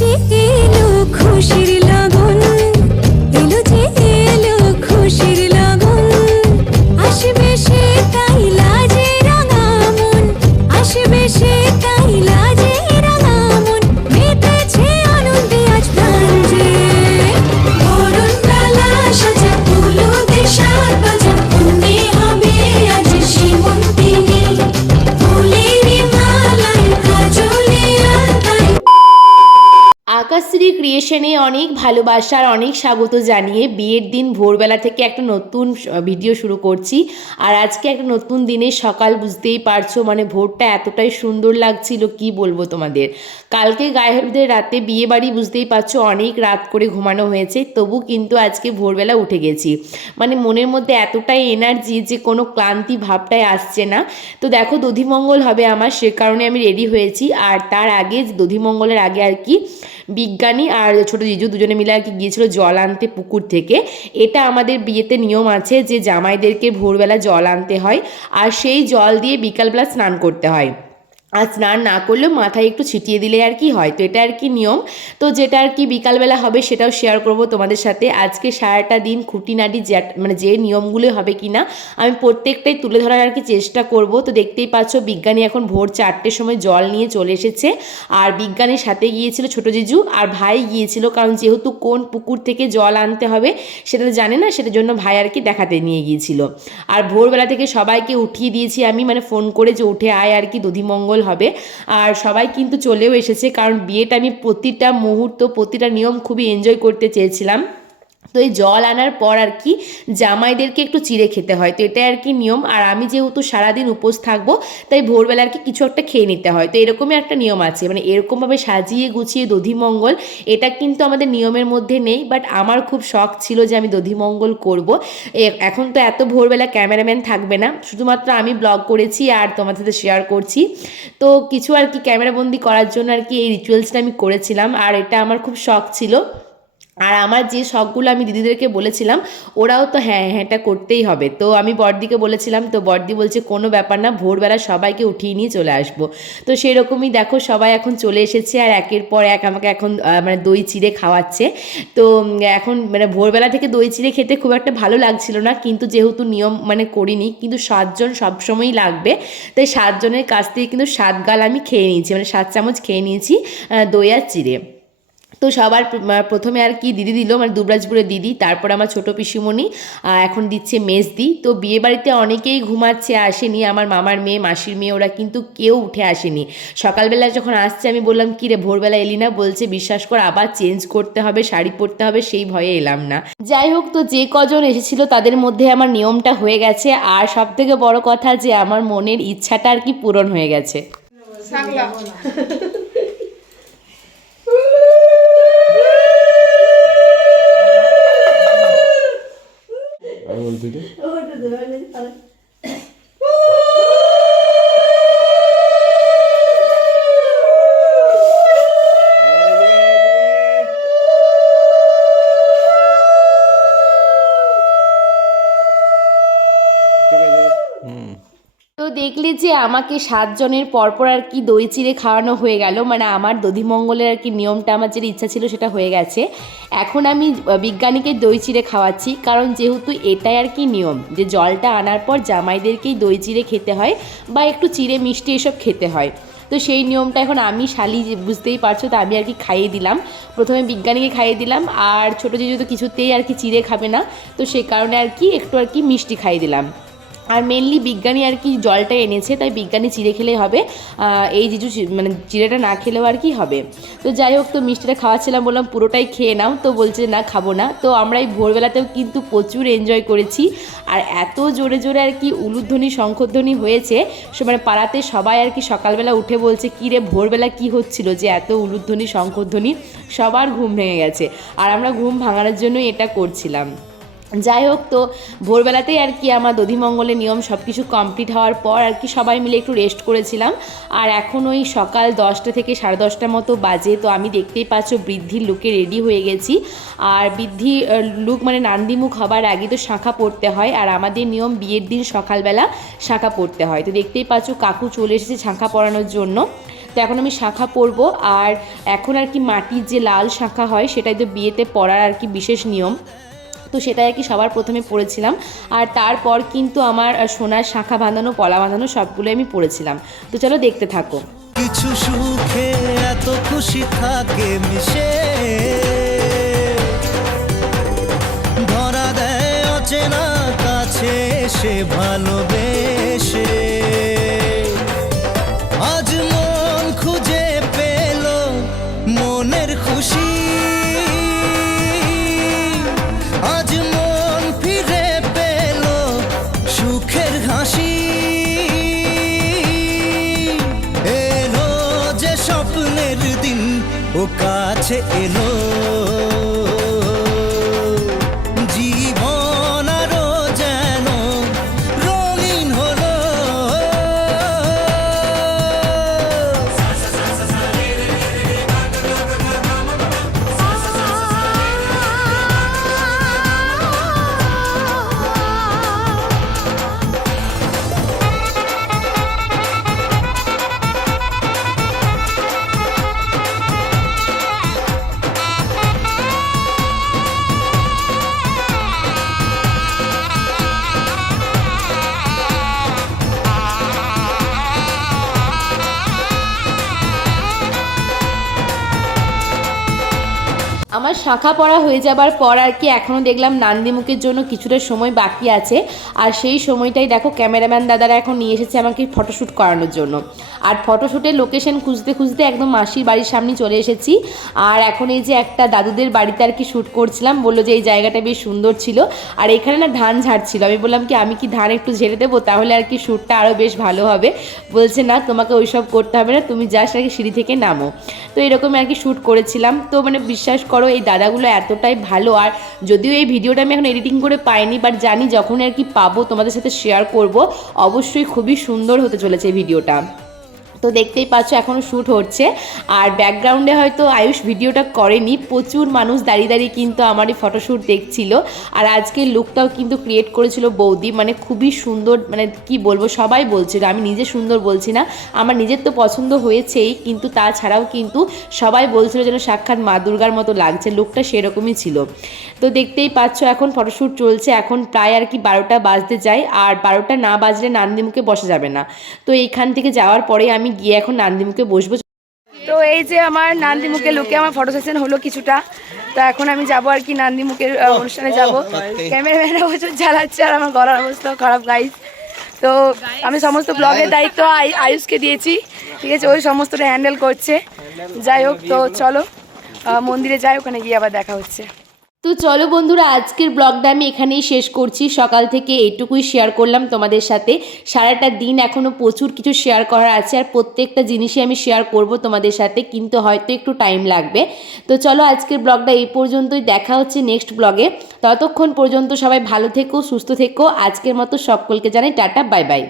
যে এলো খুশির লগন, এলো যে এলো খুশির লগন, আসবে সে তাই লাজে রাঙা মন, আসবে সে তাই লাজে রাঙা মন, মেতেছে আনন্দে আজ প্রাণ যে। বরণ ডালা সাজা ফুলো দেশার বাজা, মনে হবে আজ সীমন্তিনী, ফুলেরই মালায় কাজলে আলতায়। আকাশশ্রী ক্রিয়েশনে অনেক ভালোবাসা আর অনেক স্বাগত জানিয়ে বিয়ের দিন ভোরবেলা থেকে একটা নতুন ভিডিও শুরু করছি। আর আজকে একটা নতুন দিনের সকাল, বুঝতেই পারছো মানে ভোরটা এতটাই সুন্দর লাগছিল কি বলবো তোমাদের। কালকে গায়ে হলুদের রাতে বিয়ে বাড়ি, বুঝতেই পারছো অনেক রাত করে ঘুমানো হয়েছে, তবু কিন্তু আজকে ভোরবেলা উঠে গেছি। মানে মনের মধ্যে এতটাই এনার্জি যে কোনো ক্লান্তি ভাবটাই আসছে না। তো দেখো দধিমঙ্গল হবে আমার, সে কারণে আমি রেডি হয়েছি। আর তার আগে দধিমঙ্গলের আগে আর কি বিজ্ঞানী আর ছোট জিজু দুজনে মিলে আর কি গিয়েছিল জল আনতে পুকুর থেকে। এটা আমাদের বিয়েতে নিয়ম আছে যে জামাইদেরকে ভোরবেলা জল আনতে হয়, আর সেই জল দিয়ে বিকালবেলা স্নান করতে হয়। আর স্নান না করলেও মাথায় একটু ছিটিয়ে দিলে আর কি হয়, তো এটা আর কি নিয়ম। তো যেটা আর কি বিকালবেলা হবে সেটাও শেয়ার করব তোমাদের সাথে। আজকে সারাটা দিন খুঁটিনাটি মানে যে নিয়মগুলো হবে কি না আমি প্রত্যেকটাই তুলে ধরার আর কি চেষ্টা করব। তো দেখতেই পাচ্ছ বিজ্ঞানী এখন ভোর 4টের সময় জল নিয়ে চলে এসেছে, আর বিজ্ঞানীর সাথে গিয়েছিল ছোট জিজু, আর ভাই গিয়েছিল, কারণ যেহেতু কোন পুকুর থেকে জল আনতে হবে সেটা তো জানে না, সেটার জন্য ভাই আর কি দেখাতে নিয়ে গিয়েছিল। আর ভোরবেলা থেকে সবাইকে উঠিয়ে দিয়েছি আমি, মানে ফোন করে যে উঠে আয় আর কি দধিমঙ্গল হবে। আর সবাই কিন্তু চলেও এসেছে, কারণ বিয়েটা আমি প্রতিটা মুহূর্ত প্রতিটা নিয়ম খুবই এনজয় করতে চেয়েছিলাম। তো এই জল আনার পর আর কি জামাইদেরকে একটু চিড়ে খেতে হয়, তো এটাই আর কি নিয়ম। আর আমি যেহেতু সারাদিন উপোস থাকবো তাই ভোরবেলা আর কি কিছু একটা খেয়ে নিতে হয়, তো এরকমই একটা নিয়ম আছে। মানে এরকমভাবে সাজিয়ে গুছিয়ে দধিমঙ্গল এটা কিন্তু আমাদের নিয়মের মধ্যে নেই, বাট আমার খুব শখ ছিল যে আমি দধিমঙ্গল করব। এখন তো এত ভোরবেলা ক্যামেরাম্যান থাকবে না, শুধুমাত্র আমি ব্লগ করেছি আর তোমাদের সাথে শেয়ার করছি। তো কিছু আর কি ক্যামেরাবন্দি করার জন্য আর কি এই রিচুয়ালসটা আমি করেছিলাম, আর এটা আমার খুব শখ ছিল। আর আমার যে শখগুলো আমি দিদিদেরকে বলেছিলাম ওরাও তো হ্যাঁ হ্যাঁ এটা করতেই হবে। তো আমি বড়দিকে বলেছিলাম, তো বড়দি বলছে কোনো ব্যাপার না, ভোরবেলা সবাইকে উঠিয়ে নিয়ে চলে আসবো। তো সেরকমই দেখো সবাই এখন চলে এসেছে, আর একের পর এক আমাকে এখন মানে দই চিড়ে খাওয়াচ্ছে। তো এখন মানে ভোরবেলা থেকে দই চিড়ে খেতে খুব একটা ভালো লাগছিল না, কিন্তু যেহেতু নিয়ম মানে করিনি, কিন্তু 7জন সবসময়ই লাগবে, তাই 7জনের কাছ থেকে কিন্তু 7 গাল আমি খেয়ে নিয়েছি, মানে 7 চামচ খেয়ে নিয়েছি দই আর চিড়ে। তো সবার প্রথমে আর কি দিদি দিল, মানে দুবরাজপুরের দিদি, তারপর আমার ছোটো পিসিমণি, এখন দিচ্ছে মেজদি। তো বিয়েবাড়িতে অনেকেই ঘুমাচ্ছে, আসেনি, আমার মামার মেয়ে মাসির মেয়ে ওরা কিন্তু কেউ উঠে আসেনি। সকালবেলা যখন আসছে আমি বললাম কি রে ভোরবেলা এলি না, বলছে বিশ্বাস কর আবার চেঞ্জ করতে হবে, শাড়ি পরতে হবে, সেই ভয়ে এলাম না। যাই হোক, তো যে কজন এসেছিল তাদের মধ্যে আমার নিয়মটা হয়ে গেছে, আর সব থেকে বড় কথা যে আমার মনের ইচ্ছাটা আর কি পূরণ হয়ে গেছে। তো দেখলে যে আমাকে 7জনের পরপর আর কি দই চিড়ে খাওয়ানো হয়ে গেল, মানে আমার দধিমঙ্গলের আর কি নিয়মটা আমার যেটা ইচ্ছা ছিল সেটা হয়ে গেছে। এখন আমি বিজ্ঞানীকে দই চিড়ে খাওয়াচ্ছি, কারণ যেহেতু এটাই আর কি নিয়ম যে জলটা আনার পর জামাইদেরকেই দই চিড়ে খেতে হয় বা একটু চিড়ে মিষ্টি এসব খেতে হয়। তো সেই নিয়মটা এখন আমি শালি, বুঝতেই পারছো, তো আমি আর কি খাইয়ে দিলাম। প্রথমে বিজ্ঞানীকে খাইয়ে দিলাম, আর ছোটো জিজু তো কিছুতেই আর কি চিড়ে খাবে না, তো সে কারণে আর কি একটু আর কি মিষ্টি খাইয়ে দিলাম। আর মেনলি বিজ্ঞানী আর কি জলটা এনেছে, তাই বিজ্ঞানী চিড়ে খেলেই হবে, এই জিজু মানে চিড়েটা না খেলেও আর কি হবে। তো যাই হোক, তো মিষ্টিটা খাওয়াচ্ছিলাম, বললাম পুরোটাই খেয়ে নাও, তো বলছে না খাবো না। তো আমরা এই ভোরবেলাতেও কিন্তু প্রচুর এনজয় করেছি, আর এত জোরে জোরে আর কি উলুধ্বনি শঙ্খধ্বনি হয়েছে, মানে পাড়াতে সবাই আর কি সকালবেলা উঠে বলছে কী রে ভোরবেলা কি হচ্ছিল যে এত উলুধ্বনি শঙ্খধ্বনি, সবার ঘুম ভেঙে গেছে, আর আমরা ঘুম ভাঙানোর জন্যই এটা করছিলাম। যাই হোক, তো ভোরবেলাতেই আর কি আমার দধিমঙ্গলের নিয়ম সব কিছু কমপ্লিট হওয়ার পর আর কি সবাই মিলে একটু রেস্ট করেছিলাম। আর এখন ওই সকাল 10টা থেকে 10:30 মতো বাজে। তো আমি দেখতেই পাচ্ছ বৃদ্ধির লুকে রেডি হয়ে গেছি। আর বৃদ্ধি লুক মানে নান্দিমুখ হবার আগে তো শাঁখা পড়তে হয়, আর আমাদের নিয়ম বিয়ের দিন সকালবেলা শাঁখা পড়তে হয়। তো দেখতেই পাচ্ছ কাকু চলে এসেছে শাঁখা পরানোর জন্য। তো এখন আমি শাঁখা পরবো। আর এখন আর কি মাটির যে লাল শাঁখা হয় সেটাই তো বিয়েতে পরার আর কি বিশেষ নিয়ম, তো সেটাই আর কি সবার প্রথমে পরেছিলাম। আর তারপর কিন্তু আমার সোনার শাঁখা বাঁধানো, পলা বাঁধানো সবগুলো আমি পরেছিলাম। তো চলো দেখতে থাকো। কিছু সুখে এত খুশি থাকে মিশে, ধরা দেয় অচেনা কাছে সে ভালোবেসে। আজ মন খুঁজে পেল মনের খুশি, আজ মন ফিরে পেল সুখের হাসি। এলো যে স্বপ্নের দিন ও কাছে এলো, জীবন আরো যেন রঙিন হলো। আমার শাঁখা পরা হয়ে যাবার পর আর কি এখনও দেখলাম নান্দিমুখের জন্য কিছুটা সময় বাকি আছে। আর সেই সময়টাই দেখো ক্যামেরাম্যান দাদারা এখন নিয়ে এসেছে আমাকে ফটোশ্যুট করানোর জন্য। আর ফটোশ্যুটের লোকেশন খুঁজতে খুঁজতে একদম মাসির বাড়ির সামনে চলে এসেছি। আর এখন এই যে একটা দাদুদের বাড়িতে আর কি শ্যুট করছিলাম, বললো যে এই জায়গাটা বেশ সুন্দর ছিল। আর এখানে না ধান ঝাড়ছিল, আমি বললাম কি আমি কি ধান একটু ঝেড়ে দেবো, তাহলে আর কি শ্যুটটা আরও বেশ ভালো হবে। বলছে না তোমাকে ওইসব করতে হবে না, তুমি জাস্ট আর কি সিঁড়ি থেকে নামো। তো এরকম আর কি শ্যুট করেছিলাম। তো মানে বিশ্বাস করো এই দাদাগুলো এতটাই ভালো। আর যদিও এই ভিডিওটা আমি এখন এডিটিং করে পাইনি, বাট জানি যখন আর কি পাবো তোমাদের সাথে শেয়ার করব, অবশ্যই খুবই সুন্দর হতে চলেছে এই ভিডিওটা। তো দেখতেই পাচ্ছ এখনও শ্যুট হচ্ছে। আর ব্যাকগ্রাউন্ডে হয়তো আয়ুষ ভিডিওটা করেনি, প্রচুর মানুষ দাঁড়িয়ে দাঁড়িয়ে কিন্তু আমার এই ফটোশ্যুট দেখছিল। আর আজকের লুকটাও কিন্তু ক্রিয়েট করেছিল বৌদি, মানে খুবই সুন্দর, মানে কি বলবো, সবাই বলছিল, আমি নিজে সুন্দর বলছি না, আমার নিজের তো পছন্দ হয়েছেই, কিন্তু তাছাড়াও কিন্তু সবাই বলছিল যেন সাক্ষাৎ মা দুর্গার মতো লাগছে, লুকটা সেরকমই ছিল। তো দেখতেই পাচ্ছ এখন ফটোশ্যুট চলছে, এখন প্রায় আর কি 12টা বাজতে যায়। আর 12টা না বাজলে নান্দিমুখে বসা যাবে না। তো এইখান থেকে যাওয়ার পরে আমি গিয়ে এখন নান্দিমুখে বসবো। তো এই যে আমার নান্দিমুখে লুকে আমার ফটো সেশন হলো কিছুটা। তো এখন আমি যাবো আর কি নান্দিমুখের অনুষ্ঠানে যাব। ক্যামেরাম্যানরা প্রচুর জ্বালাচ্ছে আর আমার গলার অবস্থাও খারাপ গাইস। তো আমি সমস্ত ব্লগের দায়িত্ব আয়ুষকে দিয়েছি, ঠিক আছে, ওই সমস্তটা হ্যান্ডেল করছে। যাই হোক, তো চলো মন্দিরে যাই, ওখানে গিয়ে আবার দেখা হচ্ছে। তো চলো বন্ধুরা, আজকের ব্লগটা আমি এখানেই শেষ করছি। সকাল থেকে এইটুকুই শেয়ার করলাম তোমাদের সাথে। সারাটা দিন এখনও প্রচুর কিছু শেয়ার করার আছে, আর প্রত্যেকটা জিনিসই আমি শেয়ার করব তোমাদের সাথে, কিন্তু হয়তো একটু টাইম লাগবে। তো চলো আজকের ব্লগটা এই পর্যন্তই, দেখা হচ্ছে নেক্সট ব্লগে। ততক্ষণ পর্যন্ত সবাই ভালো থেকো, সুস্থ থেকো। আজকের মতো সকলকে জানাই টাটা, বাই বাই।